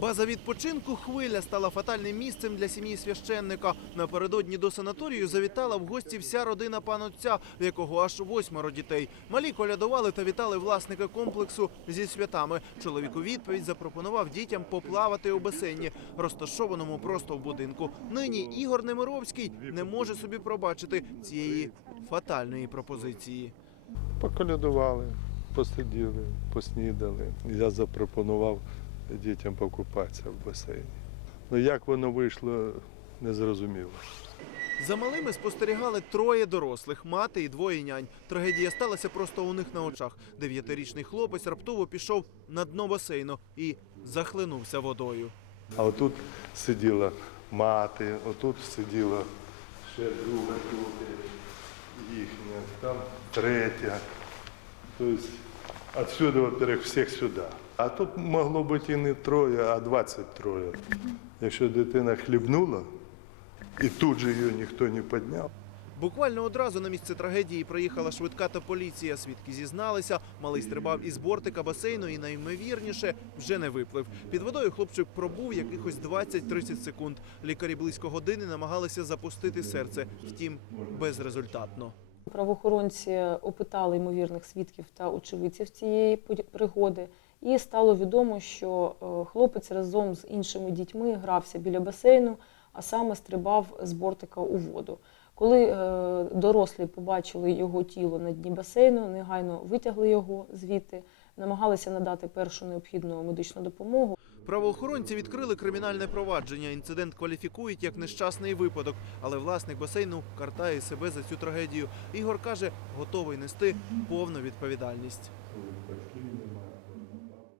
База відпочинку хвиля стала фатальним місцем для сім'ї священника. Напередодні до санаторію завітала в гості вся родина панотця, в якого аж восьмеро дітей. Малі колядували та вітали власника комплексу зі святами. Чоловік у відповідь запропонував дітям поплавати у басейні, розташованому просто в будинку. Нині Ігор Немировський не може собі пробачити цієї фатальної пропозиції. Поколядували, посиділи, поснідали. Я запропонував дітям покупатися в басейні. Ну як воно вийшло, не зрозуміло. За малими спостерігали троє дорослих, мати і двоє нянь. Трагедія сталася просто у них на очах. Дев'ятирічний хлопець раптово пішов на дно басейну і захлинувся водою. А отут сиділа мати, отут сиділа ще друга тут їхня, там третя. Тобто отсюди, во-первых, всіх сюди. А тут могло бути і не троє, а 23. Якщо дитина хлібнула, і тут же її ніхто не підняв. Буквально одразу на місце трагедії приїхала швидка та поліція. Свідки зізналися, малий стрибав із бортика басейну і найімовірніше вже не виплив. Під водою хлопчик пробув якихось 20-30 секунд. Лікарі близько години намагалися запустити серце, втім безрезультатно. Правоохоронці опитали ймовірних свідків та очевидців цієї пригоди, і стало відомо, що е, хлопець разом з іншими дітьми грався біля басейну, а саме стрибав з бортика у воду. Коли е, дорослі побачили його тіло на дні басейну, негайно витягли його звідти, намагалися надати першу необхідну медичну допомогу. Правоохоронці відкрили кримінальне провадження. Інцидент кваліфікують як нещасний випадок, але власник басейну картає себе за цю трагедію. Ігор каже, готовий нести повну відповідальність.